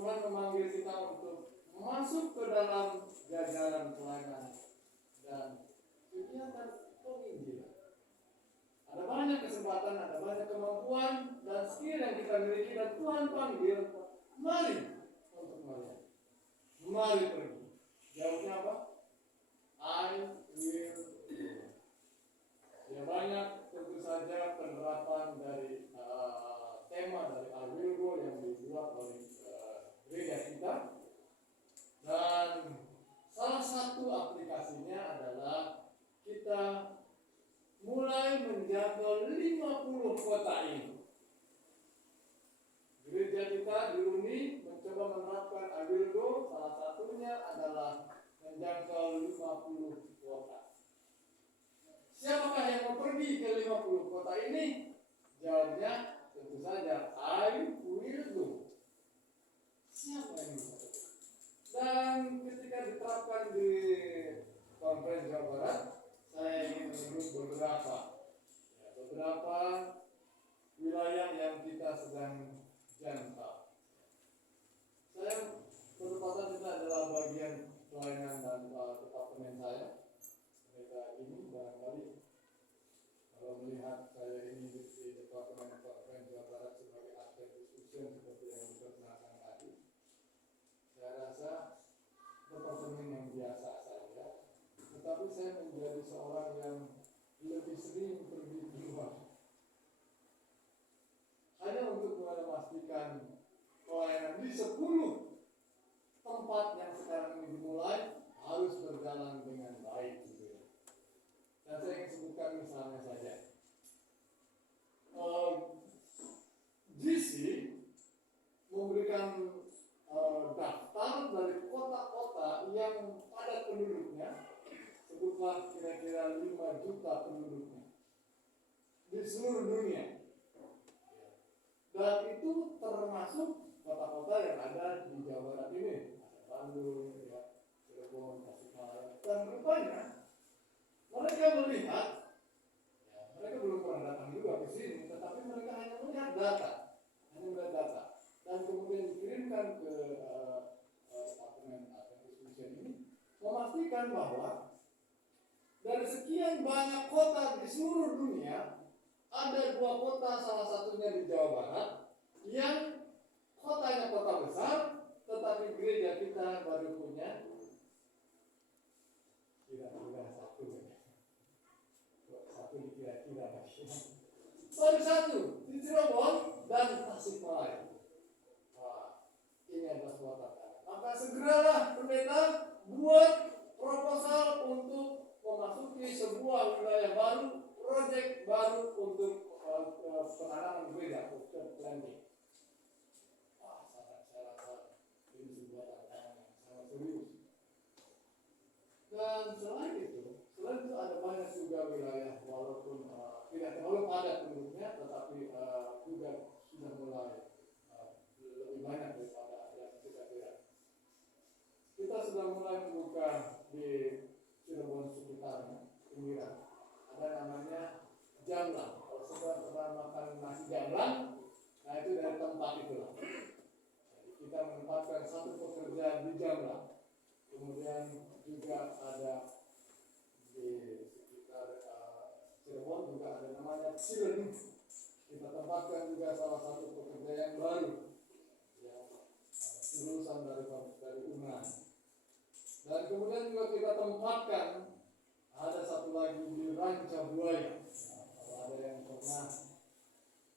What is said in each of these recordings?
Tuhan memanggil kita untuk masuk ke dalam jajaran pelayanan dan kegiatan penginjilan. Ada banyak kesempatan, ada banyak kemampuan dan skill yang kita miliki dan Tuhan panggil, mari untuk melayani. Mari pergi. Jawabnya apa? I will go. Ya, banyak tentu saja penerapan dari tema dari I will go yang dibuat oleh gereja kita. Dan salah satu aplikasinya adalah kita mulai menjangkau 50 kota ini. Gereja kita di UNI mencoba menerapkan I will go, salah satunya adalah menjangkau 50 kota. Siapakah yang mau pergi ke 50 kota ini? Jawabnya tentu saja I will go. Siapa yang bisa? Dan ketika diterapkan di Konferensi Jawa Barat, saya ingin menyebut beberapa wilayah yang kita sedang jangkau. Saya berkesempatan itu adalah bagian pelayanan dan departemen saya. Mereka ini barangkali kalau melihat saya ini di departemen Konferensi Jawa Barat sebagai aspek diskusi seperti yang diperkenalkan tadi, saya rasa departemen yang biasa saja. Tetapi saya menjadi seorang yang lebih sering pergi keluar, hanya untuk memastikan pelayanan di 10 tempat yang sekarang ini dimulai harus berjalan dengan baik. Dan saya ingin sebutkan misalnya saja, GC memberikan daftar dari kota-kota yang padat penduduknya, sebutlah kira-kira 5 juta penduduknya di seluruh dunia. Dan itu termasuk kota-kota yang ada di Jawa Barat ini, ada Bandung, Cirebon, Tasikmalaya. Dan rupanya mereka melihat, mereka belum pernah datang juga ke sini, tetapi mereka hanya melihat data, dan kemudian dikirimkan ke departemen administration ini, memastikan bahwa dari sekian banyak kota di seluruh dunia, ada 2 kota, salah satunya di Jawa Barat, yang kotanya kota besar, tetapi gereja kita baru punya kira-kira satu kira-kira baru 1 di Cirebon dan Tasikmalaya. Wah, ini adalah suatu tanda. Maka segeralah pendeta buat proposal untuk memasuki sebuah wilayah baru, proyek baru untuk penanaman gereja, church planting. Wah, saya rasa ini sebuah tantangan yang sangat serius. Dan selain itu ada banyak juga wilayah walaupun tidak terlalu padat penduduknya, tetapi juga sudah mulai lebih banyak daripada yang kita kira. Kita sudah mulai membuka di Cirebon sekitarnya, pinggiran. Ada namanya Jamlang. Kalau sudah pernah makan nasi Jamlang, nah itu dari tempat itulah. Jadi kita menempatkan 1 pekerja di Jamlang. Kemudian juga ada di sekitar Cirebon juga ada namanya Ciledug. Kita tempatkan juga salah satu pekerja yang baru, yang lulusan dari UNAN. Dan kemudian juga kita tempatkan ada satu lagi di Ranca Buaya. Kalau ada yang pernah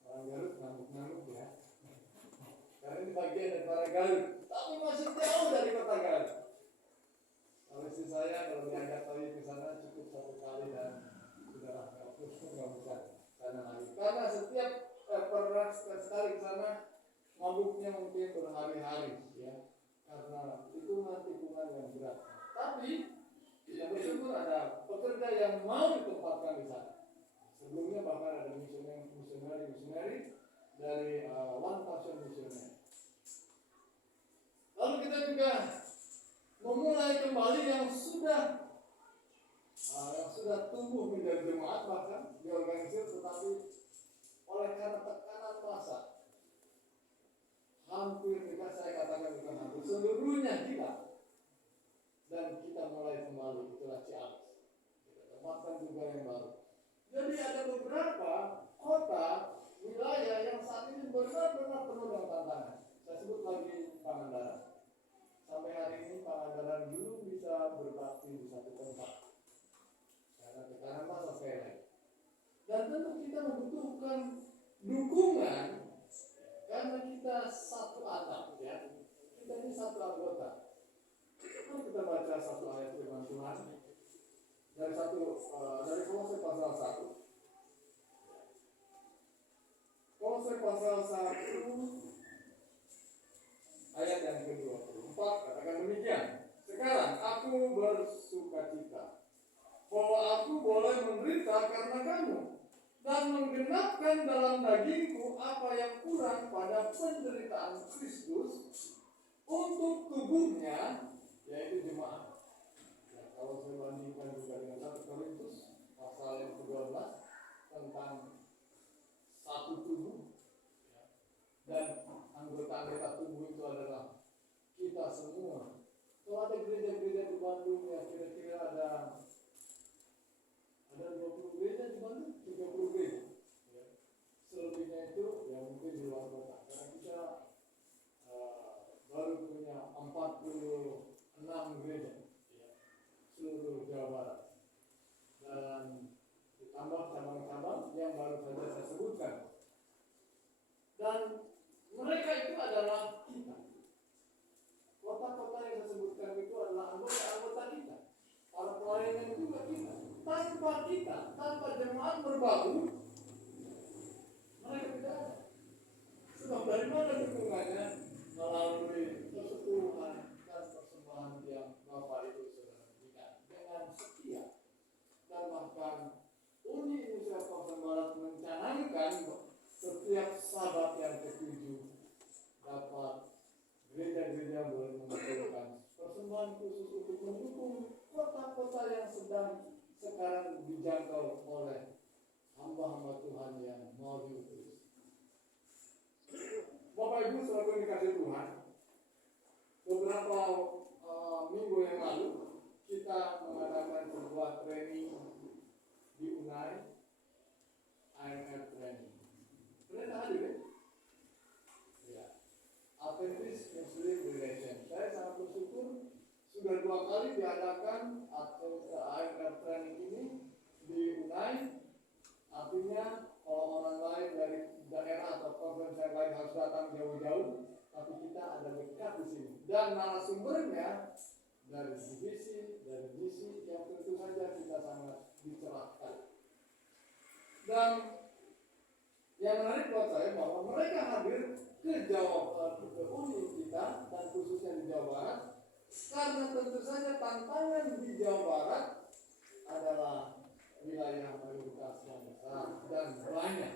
orang Garut ngangguk-ngangguk ya, karena ini bagian dari para Garut, tapi masih jauh dari kota Garut. Kalau istri saya kalau diajak lagi ke sana cukup 1 kali dan sudahlah nggak bisa sana lagi. Karena setiap pernah sekali ke sana mabuknya mungkin berhari-hari ya, karena itu nanti hubungan yang berat. Tapi yang bersyukur ada pekerja yang mau ditempatkan di sana. Sebelumnya bahkan ada misioneri dari One Passion Missionary. Lalu kita juga memulai kembali yang sudah tumbuh menjadi jemaat, bahkan diorganisir, tetapi oleh karena tekanan massa hampir kita, saya katakan bukan hampir, seluruhnya hilang. Dan kita mulai kembali, itulah Ciamis. Kita tempatkan juga yang baru. Jadi ada beberapa kota, wilayah yang saat ini benar-benar penuh dengan tantangan. Saya sebut lagi Pangandaran. Sampai hari ini Pangandaran belum bisa berbakti di satu tempat karena tekanan massa sekali lagi. Dan tentu kita membutuhkan dukungan karena kita satu atap, ya. Kita ini satu anggota. Mari kita baca satu ayat firman Tuhan dari Kolose pasal 1. Kolose pasal 1 ayat yang ke-24 katakan demikian. Sekarang aku bersukacita bahwa aku boleh menderita karena kamu dan menggenapkan dalam dagingku apa yang kurang pada penderitaan Kristus untuk tubuhnya, yaitu jemaat. Ya, kalau saya bandingkan juga dengan 1 Korintus pasal yang ke-12 tentang satu tubuh, ya, dan anggota-anggota tubuh itu adalah kita semua. Kalau ada gereja-gereja di Bandung, ya kira-kira ada 20 gereja di Bandung, 30 gereja. Ya. Selebihnya itu ya mungkin di luar kota. Karena kita baru punya 46 gereja, ya, seluruh Jawa Barat. Dan ditambah cabang-cabang yang baru saja saya sebutkan. Dan mereka itu adalah kita. Kota-kota yang saya sebutkan itu adalah anggota-anggota kita. Para pelayan juga kita. Tanpa kita, tanpa jemaat berbaur, mereka tidak ada. Sebab dari mana dukungannya? Melalui persekutuan dan persembahan yang Bapak Ibu sudah berikan dengan setia. Dan bahkan Uni Indonesia Papua Barat mencanangkan setiap Sabat yang ke-7 dapat gereja-gereja boleh mengumpulkan persembahan khusus untuk mendukung kota-kota yang sedang sekarang dijangkau oleh hamba-hamba Tuhan yang mau diutus. Bapak Ibu selalu dikasih Tuhan, beberapa minggu yang lalu kita mengadakan sebuah training di UNAI, IMF training. Pernah hadir ya? Ya. Adventist Muslim Relation. Saya sangat bersyukur sudah 2 kali diadakan IMF training ini di UNAI. Artinya kalau orang lain dari daerah atau provinsi yang lain harus datang jauh-jauh, tapi kita ada dekat di sini. Dan narasumbernya dari divisi, dari misi yang tentu saja kita sangat dicerahkan. Dan yang menarik buat saya bahwa mereka hadir ke Uni kita dan khususnya di Jawa Barat, karena tentu saja tantangan di Jawa Barat adalah wilayah mayoritas yang besar dan banyak.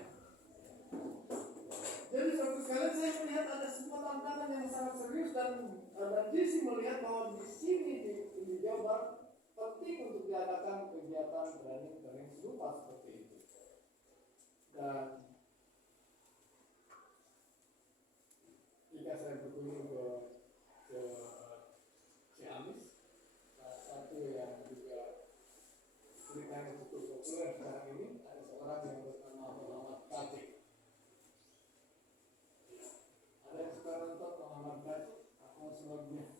Jadi suatu sekali saya melihat ada sebuah tantangan yang sangat serius dan Jisi melihat bahwa di sini di Jawa Barat penting untuk diadakan kegiatan training serupa seperti itu. Dan jika saya berkunjung ke Ciamis, salah satu yang juga ceritanya cukup populer sekarang ini, ada seorang yang bernama Muhammad Khatib. Ada yang suka nonton Muhammad Khatib? Aku sebelumnya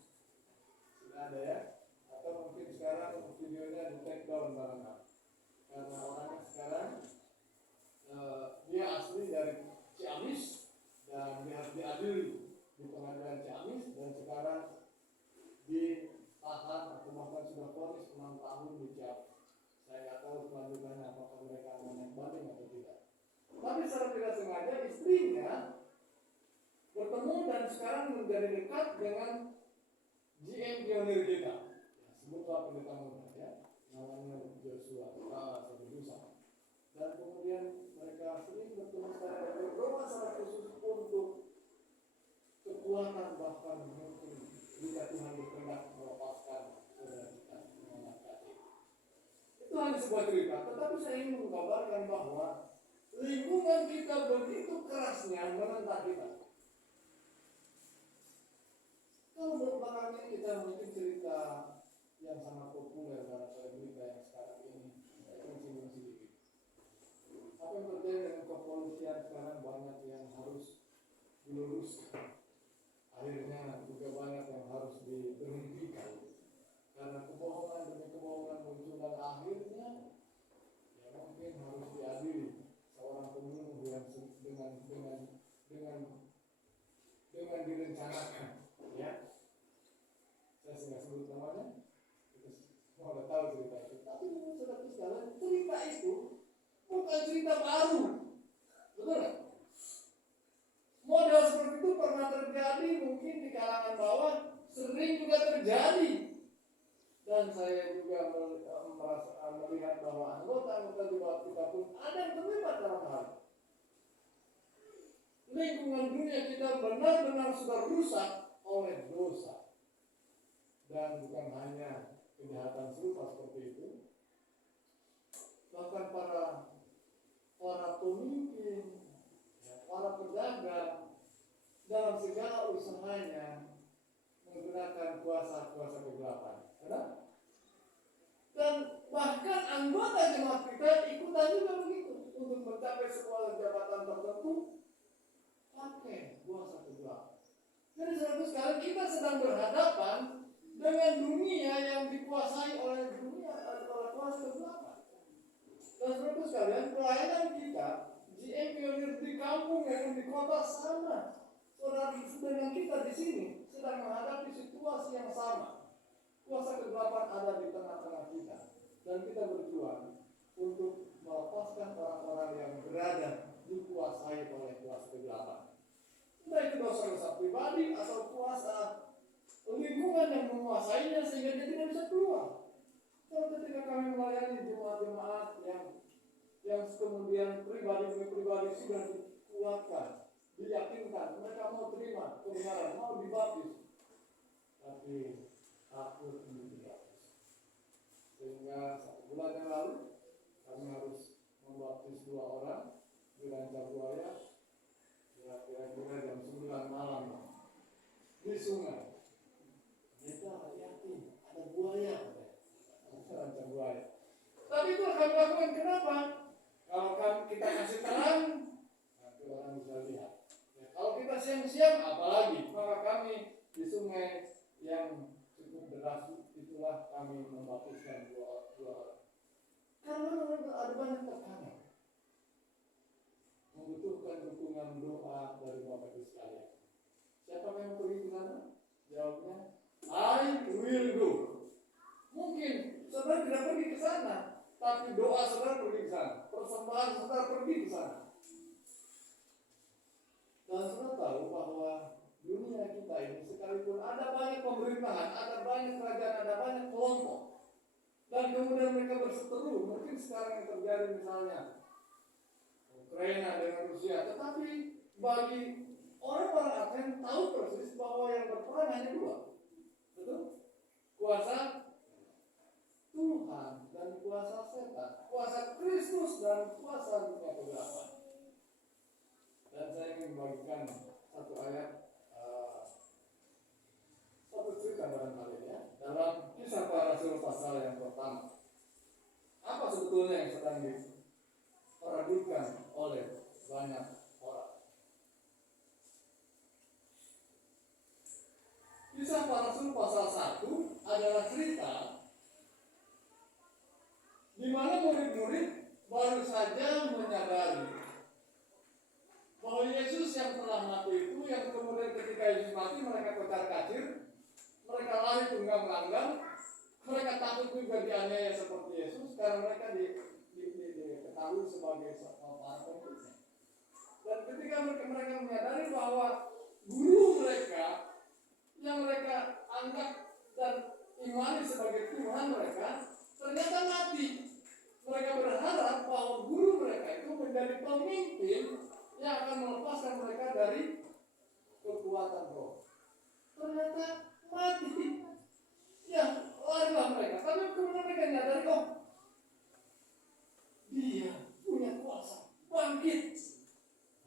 sudah ada ya? Atau mungkin sekarang videonya di take down barangkali. Karena orangnya sekarang dia asli dari Ciamis dan dia harus diadili di pengadilan Ciamis dan sekarang ditahan atau bahkan sudah vonis 6 tahun di Ciamis. Saya nggak tahu selanjutnya apakah mereka akan naik banding atau tidak. Tapi secara tidak sengaja istrinya bertemu dan sekarang menjadi dekat dengan GM pionir kita. Ya, sebutlah pendeta muda ya, namanya Joshua. Dan kemudian mereka sering bertemu secara berdoa secara khusus untuk kekuatan bahkan mungkin jika Tuhan berkehendak melepaskan saudara kita Muhammad Khatib. Itu hanya sebuah cerita, tetapi saya ingin menggambarkan bahwa lingkungan kita begitu kerasnya menentang kita. Kalau belakangan ini kita mungkin cerita yang sangat populer dalam berita yang sekarang ini, singgung sedikit. Apa yang terjadi dengan kepolisian sekarang, banyak yang harus diluruskan. Akhirnya juga banyak yang harus diberhentikan karena kebohongan demi kebohongan muncul, dan akhirnya ya mungkin harus diadili seorang pembunuh yang dengan direncanakan, ya. Saya tidak sebut namanya, kita semua sudah tahu cerita itu. Tapi saudara sekalian, cerita itu bukan cerita baru, betul nggak? Model seperti itu pernah terjadi mungkin di kalangan bawah, sering juga terjadi. Dan saya juga melihat bahwa anggota-anggota di bawah kita pun ada yang terlibat dalam hal. Lingkungan dunia kita benar-benar sudah rusak oleh dosa. Dan bukan hanya kejahatan serupa seperti itu, bahkan para pemimpin, para pedagang dalam segala usahanya menggunakan kuasa-kuasa kegelapan. Benar? Dan bahkan anggota jemaat kita ikutan juga begitu, untuk mencapai sebuah jabatan tertentu pakai kuasa kegelapan. Jadi saudara sekalian, kita sedang berhadapan dengan dunia yang dikuasai oleh kuasa kegelapan. Dan saudara sekalian, pelayanan kita GM Pionir di kampung maupun di kota sama. Saudara dengan kita di sini sedang menghadapi situasi yang sama. Kuasa kegelapan ada di tengah-tengah kita, dan kita berjuang untuk melepaskan orang-orang yang berada dikuasai oleh kuasa kegelapan. Entah itu dosa-dosa pribadi atau kuasa lingkungan yang menguasainya sehingga dia tidak bisa keluar. Kalau ketika kami melayani jemaat-jemaat yang kemudian pribadi sudah dikuatkan, diyakinkan, mereka mau terima kebenaran, mau dibaptis, tapi takut untuk dibaptis. Sehingga 1 bulan yang lalu kami harus membaptis 2 orang di Rancabuaya, ya kira-kira jam 9 malam di sungai. Mereka yakin ada buaya, Rancabuaya. Tapi itu kami lakukan kenapa? Kalau kita kasih terang, nanti orang bisa lihat. Ya, kalau kita siang-siang, apalagi, maka kami di sungai yang cukup deras, itulah kami membaptiskan 2 orang. Karena ada banyak tekanan, membutuhkan dukungan doa dari Bapak Ibu sekalian. Siapa yang pergi ke sana? Jawabnya, I will go. Mungkin saudara tidak pergi ke sana, tapi doa saudara pergi ke sana, persembahan saudara pergi ke sana. Dan saudara tahu bahwa dunia kita ini, sekalipun ada banyak pemerintahan, ada banyak kerajaan, ada banyak kelompok, dan kemudian mereka berseteru, mungkin sekarang yang terjadi misalnya Ukraina dengan Rusia, tetapi bagi orang-orang Aten tahu persis bahwa yang berperang hanya 2, betul? Kuasa Tuhan dan kuasa setan, kuasa Kristus dan kuasa dunia kegelapan. Dan saya ingin membagikan satu ayat, satu cerita barangkali ya, dalam Kisah Para Rasul pasal yang pertama. Apa sebetulnya yang sedang diperhatikan oleh banyak orang? Kisah Para Rasul pasal 1 adalah cerita di mana murid-murid baru saja menyadari bahwa Yesus yang telah mati itu, yang kemudian ketika Yesus mati mereka kocar-kacir, mereka lari tunggang-langgang, mereka takut juga dianiaya seperti Yesus karena mereka diketahui sebagai para pengikutnya. Dan ketika mereka menyadari bahwa guru mereka yang mereka anggap dan imani sebagai Tuhan mereka ternyata mati. Mereka berharap bahwa guru mereka itu menjadi pemimpin yang akan melepaskan mereka dari kekuatan roh. Ternyata mati. Ya, larilah mereka. Tapi kemudian mereka nyadari, oh, dia punya kuasa, bangkit.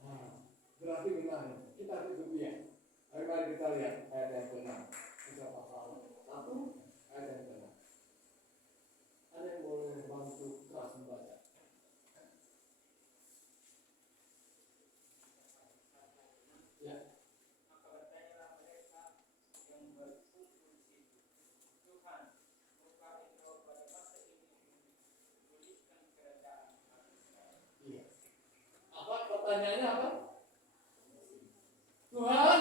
Nah, berarti benar. Kita hidup dia. Mari kita lihat ayat yang ke-6. Pertanyaannya apa? Tuhan,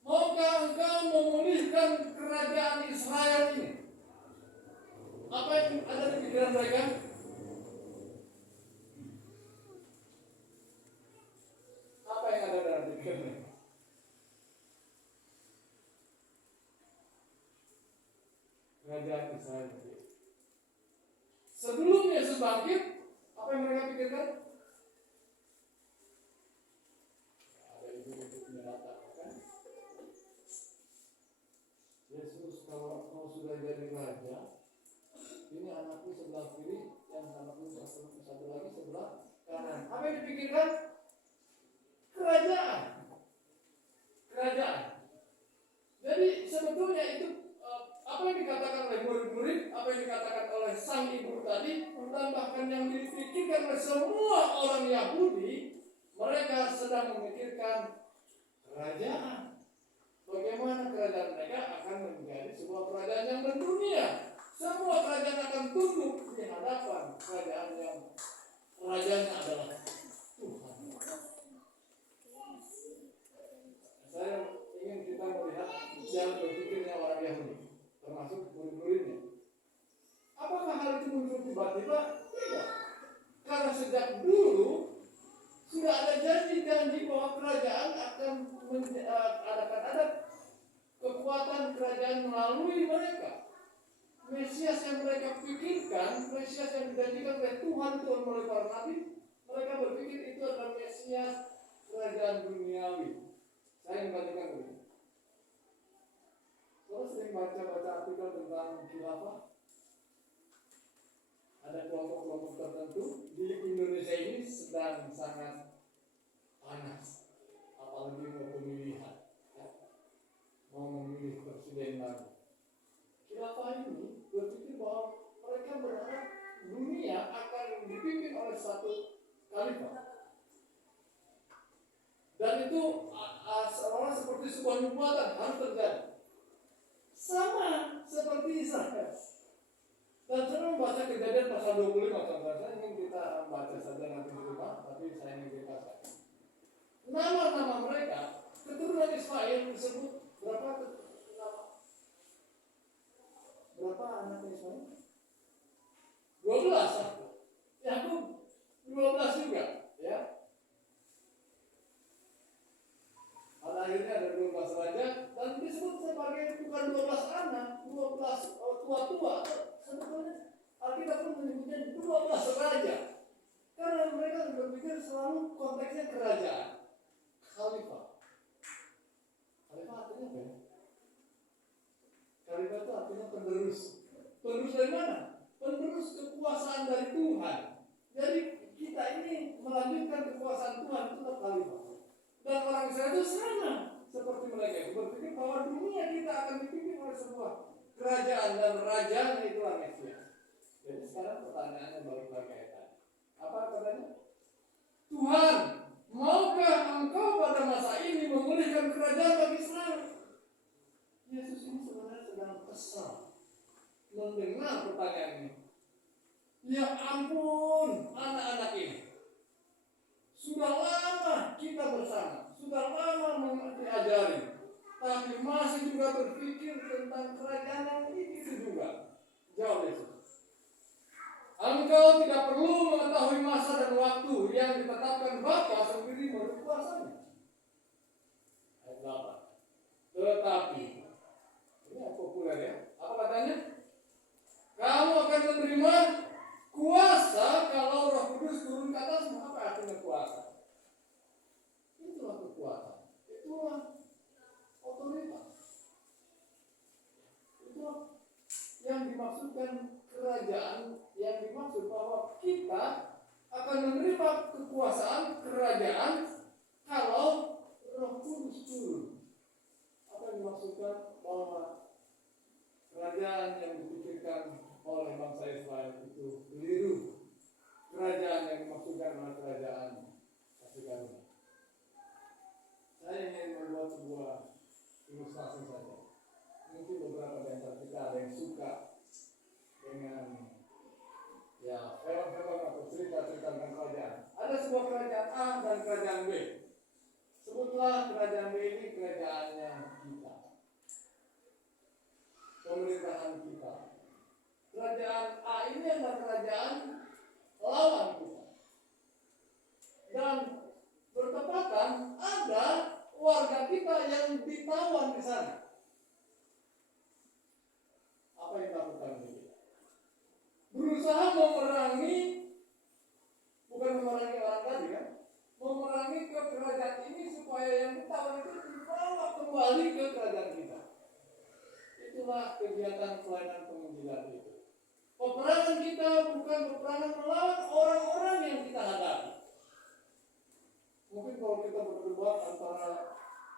maukah Engkau memulihkan kerajaan Israel ini? Apa yang ada di pikiran mereka? Apa yang ada dalam pikiran mereka? Kerajaan Israel. Sebelum Yesus bangkit, apa yang mereka pikirkan? Ada ibu-ibu menyatakan, Yesus kalau kau sudah jadi raja, ini anakku sebelah kiri, yang anakku satu lagi sebelah kanan. Apa yang dipikirkan? Kerajaan. Kerajaan. Jadi sebetulnya itu apa yang dikatakan oleh murid-murid, apa yang dikatakan oleh sang ibu tadi, menambahkan yang dipikirkan oleh semua orang Yahudi, mereka sedang memikirkan kerajaan. Bagaimana kerajaan mereka akan menjadi sebuah kerajaan yang mendunia. Semua kerajaan akan tunduk di hadapan kerajaan yang rajanya adalah Tuhan. Saya ingin kita melihat jalan berpikirnya orang Yahudi, termasuk murid-muridnya. Apakah hal itu muncul tiba-tiba? Tidak. Karena sejak dulu sudah ada janji-janji bahwa kerajaan akan ada kekuatan kerajaan melalui mereka. Mesias yang mereka pikirkan, Mesias yang dijanjikan oleh Tuhan itu melalui para nabi, mereka berpikir itu adalah Mesias kerajaan duniawi. Saya membacakan ini. Kalau sering baca artikel tentang khilafah, ada kelompok-kelompok tertentu di Indonesia ini sedang sangat panas, apalagi mau pemilihan, mau memilih presiden baru. Khilafah ini berpikir bahwa mereka berharap dunia akan dipimpin oleh satu khalifah. Dan itu seolah seperti sebuah nubuatan harus terjadi. Sama seperti Israel. Dan saya membaca Kejadian pasal 25, saya ingin kita baca saja nanti di rumah, tapi saya ingin kita nama-nama mereka, keturunan Ismail disebut berapa nama? Berapa anak Ismail? 12. Yakub 12 juga, ya. Pada akhirnya ada 12 raja dan disebut sebagai bukan 12 anak, 12 tua-tua. Sebetulnya Alkitab pun menyebutnya 12 raja. Karena mereka berpikir selalu konteksnya kerajaan. Khalifah. Khalifah artinya apa ya? Khalifah itu artinya penerus. Penerus dari mana? Penerus kekuasaan dari Tuhan. Jadi kita ini melanjutkan kekuasaan Tuhan itu adalah khalifah. Dan orang Israel itu sama seperti mereka berpikir bahwa dunia kita akan dipimpin oleh sebuah kerajaan dan rajanya itulah Mesias. Jadi sekarang pertanyaannya balik lagi kayak tadi. Apa katanya? Tuhan, maukah Engkau pada masa ini memulihkan kerajaan bagi Israel? Yesus ini sebenarnya sedang kesal mendengar pertanyaan ini. Ya ampun, anak-anak ini. Sudah lama kita bersama, sudah lama diajari, tapi masih juga berpikir tentang kerajaan yang itu juga. Jawab Yesus. Engkau tidak perlu mengetahui masa dan waktu yang ditetapkan Bapa sendiri menurut kuasanya. Ayat 8. Tetapi, ini populer ya. Apa katanya? Kamu akan menerima kuasa kalau Roh Kudus turun ke atasmu. Apa artinya kuasa? Itulah kekuatan. Itulah otoritas. Itulah yang dimaksudkan kerajaan, yang dimaksud bahwa kita akan menerima kekuasaan kerajaan kalau Roh Kudus turun. Apa yang dimaksudkan bahwa kerajaan yang dipikirkan oleh bangsa Israel itu keliru. Kerajaan yang dimaksudkan adalah kerajaan kasih karunia. Saya ingin membuat sebuah ilustrasi saja. Mungkin beberapa di antara kita ada yang suka dengan film-film atau cerita-cerita tentang kerajaan. Ada Ada sebuah kerajaan A dan kerajaan B. Sebutlah kerajaan B ini kerajaannya kita, pemerintahan kita. Kerajaan A ini adalah kerajaan lawan kita. Dan bertepatan ada warga kita yang ditawan di sana. Apa yang dilakukan ini? Berusaha memerangi, bukan memerangi orang tadi kan? Memerangi ke kerajaan ini supaya yang ditawan itu dibawa kembali ke kerajaan kita. Itulah kegiatan pelayanan penginjilan itu. Peperangan kita bukan peperangan melawan orang-orang yang kita hadapi. Mungkin kalau kita berdebat antara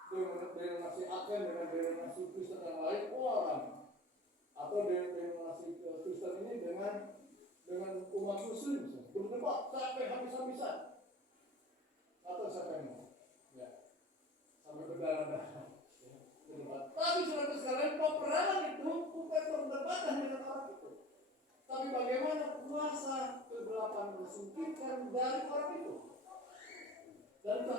denominasi Advent dengan denominasi Kristen yang lain, orang atau denominasi Kristen ini dengan umat Muslim berdebat sampai habis-habisan. Atau siapa yang mau? Ya, sampai berdarah-darah. Tapi saudara sekalian, peperangan itu bukan perdebatan dengan orang itu, tapi bagaimana kuasa kegelapan disingkirkan dari orang itu. Dan itu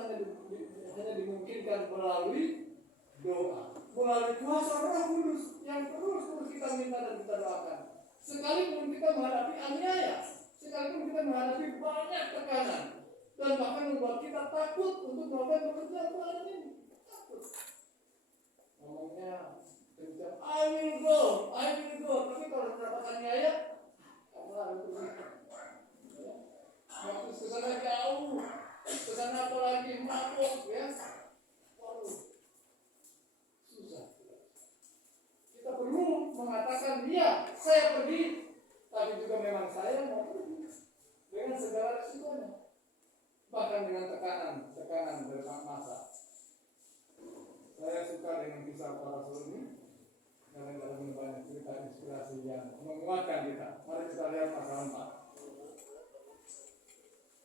hanya dimungkinkan melalui doa, melalui kuasa Roh Kudus yang terus kita minta dan kita doakan. Sekalipun kita menghadapi aniaya, sekalipun kita menghadapi banyak tekanan, dan bahkan membuat kita takut untuk melakukan pekerjaan Tuhan ini. Takut. Ngomongnya kencang, I will go. Tapi kalau mendapat aniaya, apa itu? Waktu kesana jauh, kesana apalagi mabuk, ya. Waduh, susah. Kita perlu mengatakan, ya, saya pergi, tapi juga memang saya mau pergi dengan segala resikonya, bahkan dengan tekanan dari masa. Saya suka dengan kisah para rasul ini karena dalam banyak cerita inspirasi yang menguatkan kita. Mari kita lihat pasal 4.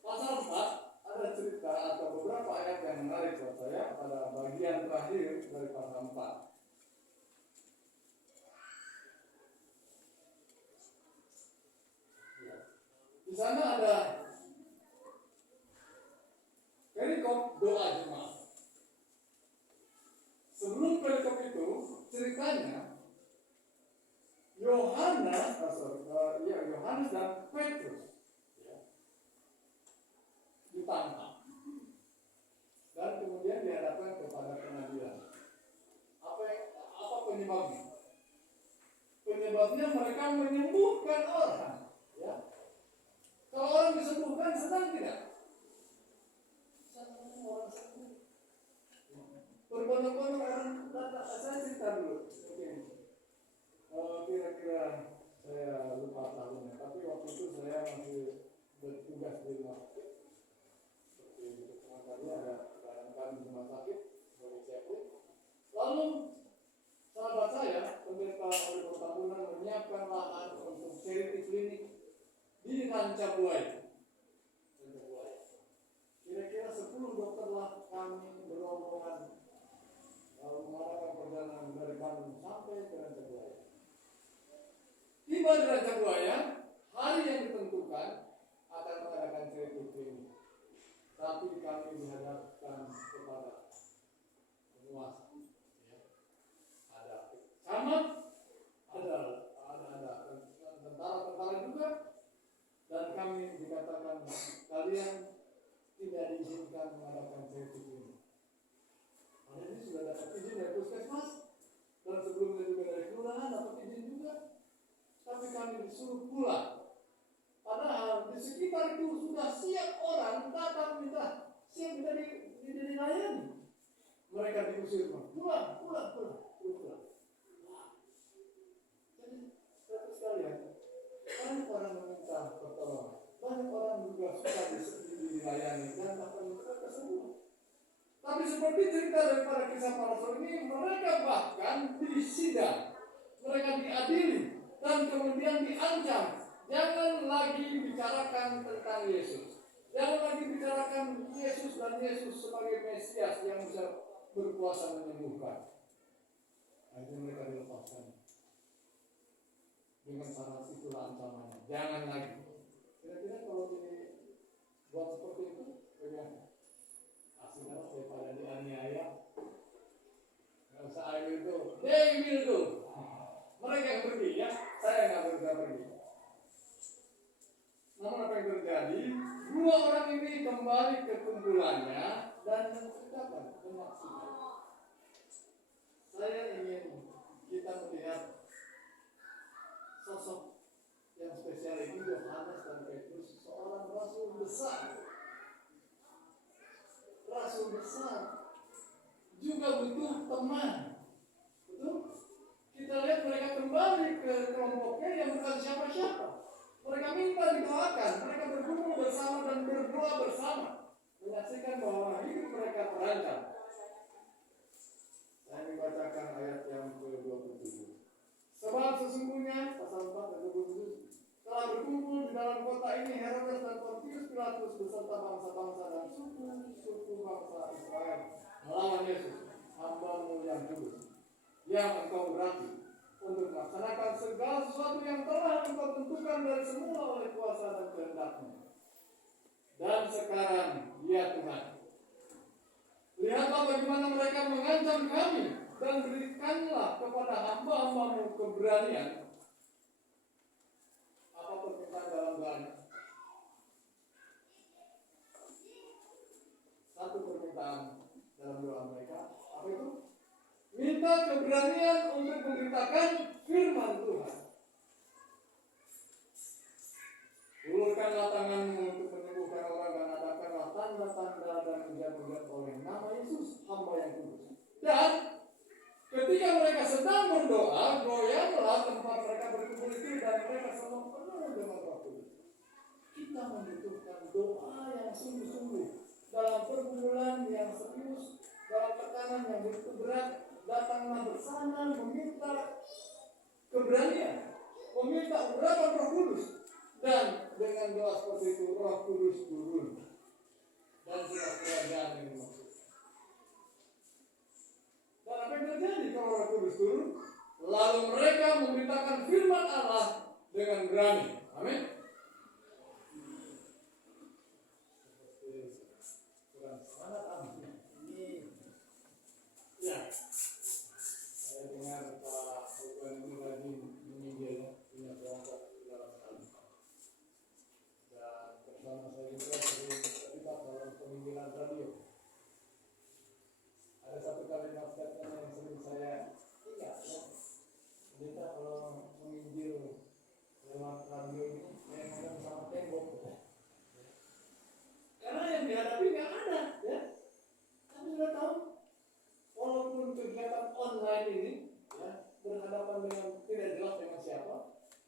Pasal 4 ada cerita atau beberapa ayat yang menarik buat saya pada bagian terakhir dari pasal 4. Di sana ada perikop doa jemaat. Sebelum perikop itu, ceritanya Yohanes dan Petrus ditangkap dan kemudian dihadapkan kepada pengadilan. Apa penyebabnya? Penyebabnya mereka menyembuhkan orang. Ya. Kalau orang disembuhkan, senang tidak? Senang orang sembuh. Berbondong-bondong orang datang. Saya cerita dulu. Kira-kira saya lupa tahunnya, tapi waktu itu saya masih bertugas di rumah sakit. Seperti tadi ada barangkali di rumah sakit sebagai chaplain. Lalu sahabat saya, pendeta Oliver Tambunan, menyiapkan lahan untuk charity clinic di Rancabuaya. Kira-kira 10 dokter lah kami berombongan mengadakan perjalanan dari Bandung sampai ke Rancabuaya. Tiba di Rancabuaya, hari yang ditentukan akan mengadakan charity clinic. Tapi kami dihadapkan kepada penguasa. Ya. Ada camat, ada tentara-tentara juga, dan kami dikatakan kalian tidak diizinkan mengadakan charity clinic. Hari ini sudah dapat izin dari puskesmas, dan sebelumnya juga dari kelurahan dapat izin juga, tapi kami disuruh pulang. Padahal di sekitar itu sudah siap orang datang minta, siap minta dilayani. Mereka diusir, pulang. Jadi satu sekalian, banyak orang meminta pertolongan, banyak orang juga suka dilayani dan bahkan mereka kesembuhan. Tapi seperti cerita daripada kisah para rasul ini, mereka bahkan disidang, mereka diadili dan kemudian diancam. Jangan lagi bicarakan tentang Yesus. Jangan lagi bicarakan Yesus dan Yesus sebagai Mesias yang bisa berkuasa menyembuhkan. Akhirnya mereka dilepaskan. Dengan syarat itulah ancamannya. Jangan lagi. Kira-kira kalau ini buat seperti itu, bagaimana? Asing harus daripada dianiaya. Nggak usah I will go, they will go. Mereka yang pergi ya, saya nggak berusaha pergi. Namun apa yang terjadi? Dua orang ini kembali ke kumpulannya dan menceritakan, menyaksikan. Saya ingin kita melihat sosok yang spesial ini, Yohanes dan Petrus, seorang rasul besar. Rasul besar juga butuh teman. Betul? Kita lihat mereka kembali ke kelompoknya yang bukan siapa-siapa. Mereka minta didoakan, mereka berkumpul bersama dan berdoa bersama, menyaksikan bahwa hidup mereka terancam. Saya membacakan ayat yang ke-27. Sebab sesungguhnya, pasal 4 ayat 27, telah berkumpul di dalam kota ini Herodes dan Pontius Pilatus beserta bangsa-bangsa dan suku-suku bangsa Israel melawan Yesus, hamba-Mu yang kudus, yang Engkau berarti, untuk melaksanakan segala sesuatu yang telah Engkau tentukan dari semula oleh kuasa dan kehendak-Mu. Dan sekarang, ya Tuhan, lihatlah bagaimana mereka mengancam kami, dan berikanlah kepada hamba-hamba-Mu keberanian. Apa permintaan dalam doanya? Satu permintaan dalam doa mereka, apa itu? Minta keberanian untuk memberitakan firman Tuhan. Ulurkanlah tangan-Mu untuk menyembuhkan orang dan adakanlah tanda-tanda dan mujizat-mujizat oleh nama Yesus, hamba yang kudus. Dan ketika mereka sedang berdoa, goyanglah tempat mereka berkumpul itu dan mereka semua penuh dengan Roh Kudus. Kita membutuhkan doa yang sungguh-sungguh dalam pergumulan yang serius, dalam tekanan yang begitu berat. Datanglah bersama meminta keberanian, meminta urapan Roh Kudus, dan dengan doa seperti itu Roh Kudus turun dan sudah kerajaan yang dimaksud. Dan apa yang terjadi kalau Roh Kudus turun? Lalu mereka memberitakan firman Allah dengan berani. Amin. Kurang semangat amin. Ya. Saya dengar Pak Bukan ini lagi menyinggil punya kelompok di dalam sekali. Dan bersama saya juga sering terlibat dalam peminggilan radio. Ada satu kalimat statement yang sering saya ingat ya. Kita kalau menginjil lewat radio ini yang ada bersama tembok. Karena yang dihadapi nggak ada ya. Kami sudah tahu. Walaupun kegiatan online ini ya, berhadapan dengan tidak jelas dengan siapa,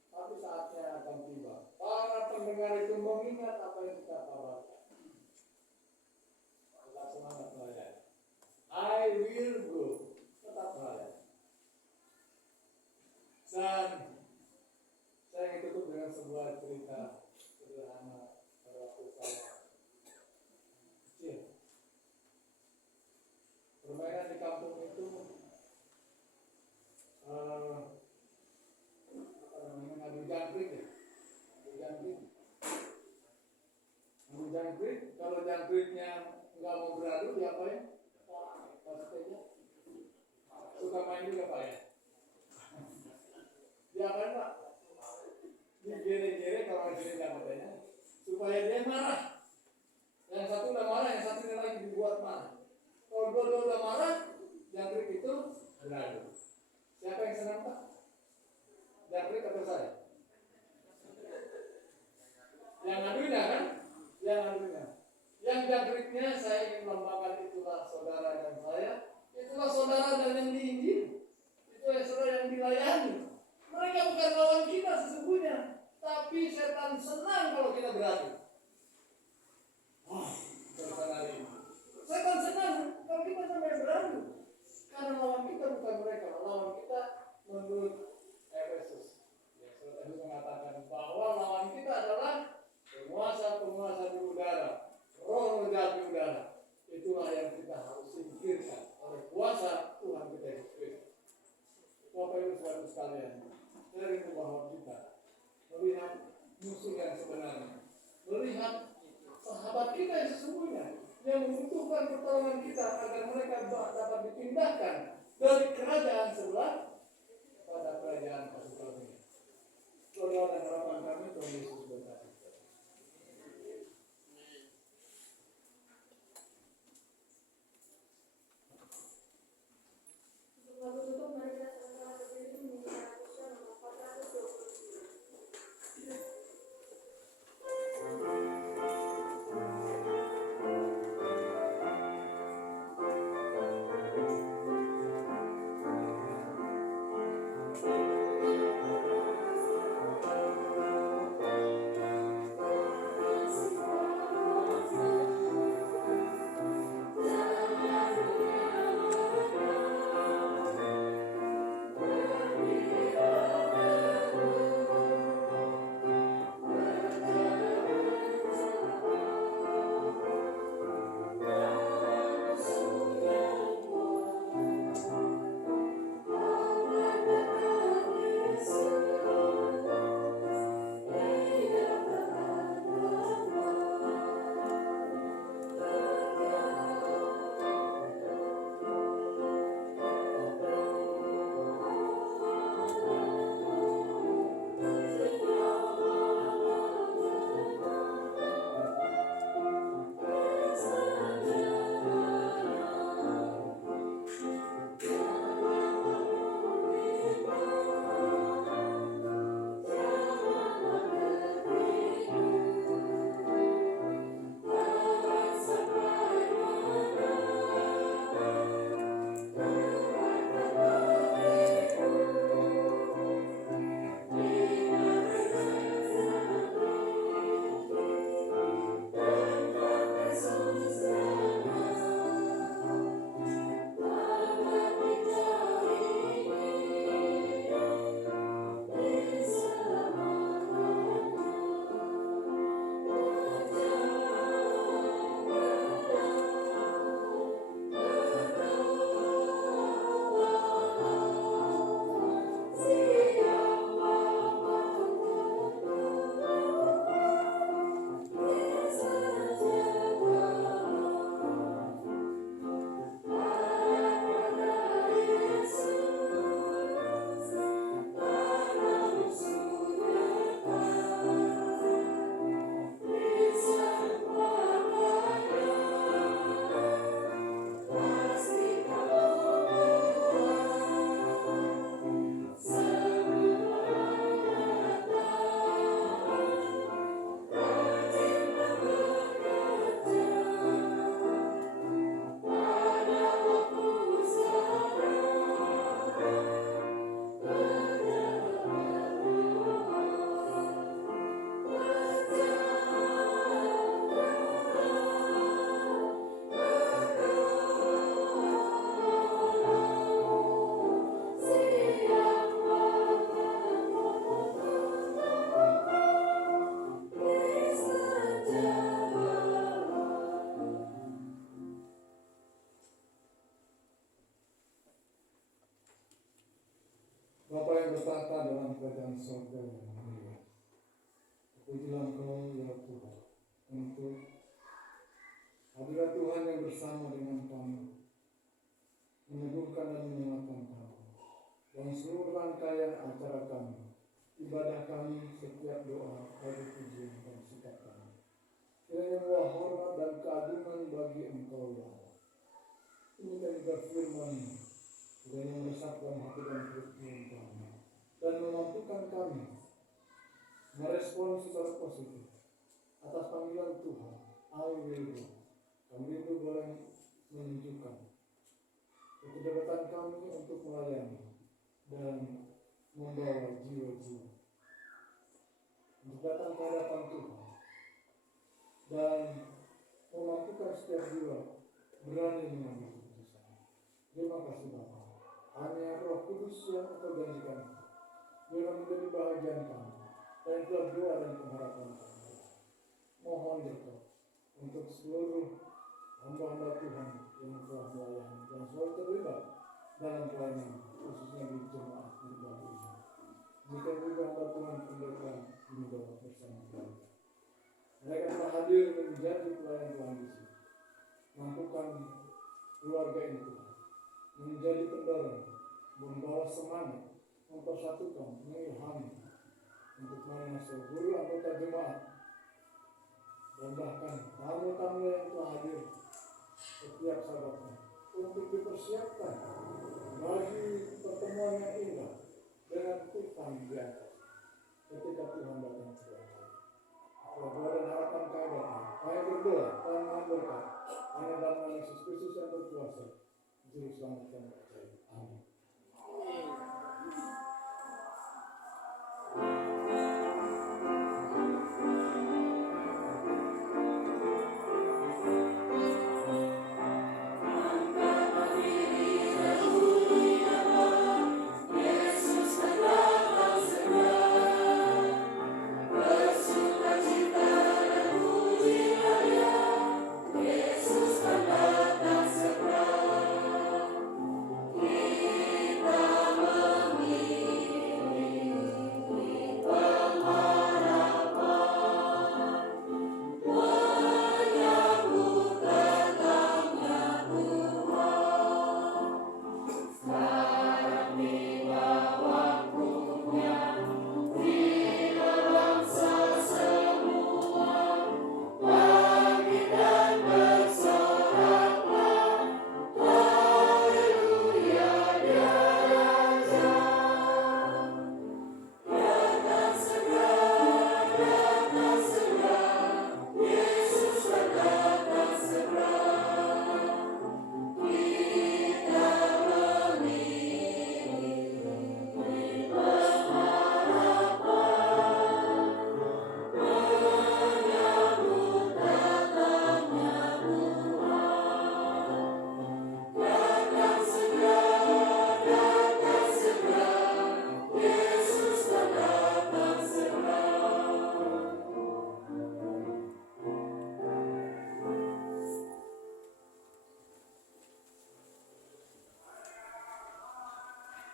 tapi saatnya akan tiba. Para pendengar itu mengingat apa yang kita kabarkan. Tetap semangat melayani. I will go. Tetap melayani. Dan saya ingin tutup dengan sebuah cerita sederhana pada waktu saya kecil. Permainan di kampung itu adu jangkrik ya, adu jangkrik. Kalau jangkriknya nggak mau beradu, diapain? Maksudnya suka main juga Pak ya? Diapain Pak? Digere-gere kalau gere jangkriknya supaya dia marah. Yang satu udah marah, yang satu lagi dibuat marah. Kalau dua udah marah, jangkrik itu beradu. Siapa yang senang Pak? Jangkrik atau saya? Yang adunya kan? Yang adunya. Yang jangkriknya saya ingin melambangkan itulah saudara dan saya. Itulah saudara dan yang diinjil. Itulah saudara yang dilayani. Mereka bukan lawan kita sesungguhnya, tapi setan senang kalau kita beradu. Wah, terkenal ini. Setan senang kalau kita sampai beradu. Karena lawan kita bukan mereka, lawan kita menurut Efesus. Ya, surat Efesus mengatakan bahwa lawan kita adalah penguasa-penguasa di udara, roh jahat di udara. Itulah yang kita harus singkirkan oleh kuasa Tuhan kita Yesus Kristus. Bapak Ibu Saudara sekalian, dari bahwa kita melihat musuh yang sebenarnya, melihat sahabat yang membutuhkan pertolongan kita agar mereka dapat dipindahkan dari kerajaan sebelah pada kerajaan kasih karunia. Doa dan harapan kami Tuhan Yesus berkati. Lalu tutup, mari kita sama-sama berdiri menyanyikan pujian nomor 429. Bapa yang bertata dalam kerajaan surga yang mulia, pujilah Engkau ya Tuhan untuk hadirat Tuhan yang bersama dengan kami, meneguhkan dan menguatkan kami dalam seluruh rangkaian acara kami, ibadah kami, setiap doa, bagi pujian dan sikap kami. Kiranya buah hormat dan keagungan bagi Engkau ya Allah. Ini kami berfirman, kiranya meresapkan hati dan perut kami dan memampukan kami merespon secara positif atas panggilan Tuhan. I will go. Kami itu boleh menunjukkan kedekatan kami untuk melayani dan membawa jiwa-jiwa untuk datang ke hadapan Tuhan dan memampukan setiap jiwa berani mengambil keputusan. Terima kasih Bapa. Hanya Roh Kudus yang Engkau janjikan biar menjadi bahagian kami dan itulah doa dan pengharapan kami. Mohon berkat untuk seluruh hamba-hamba Tuhan yang telah melayani dan selalu terlibat dalam pelayanan, khususnya di jemaat di baru ini. Jika juga hamba Tuhan pendeta juga bersama kita, mereka telah hadir menjadi pelayan Tuhan di sini. mampukan keluarga ini Tuhan menjadi pendorong, membawa semangat, mempersatukan, mengilhami untuk mana seluruh anggota jemaat dan bahkan tamu-tamu yang telah hadir setiap sahabatnya untuk dipersiapkan bagi pertemuan yang indah dengan Tuhan di atas ketika Tuhan datang kedua kali. Doa dan harapan kami Bapa, kami berdoa, kami mohon berkat hanya dalam Yesus Kristus yang berkuasa, Juru Selamat yang percaya. Amin.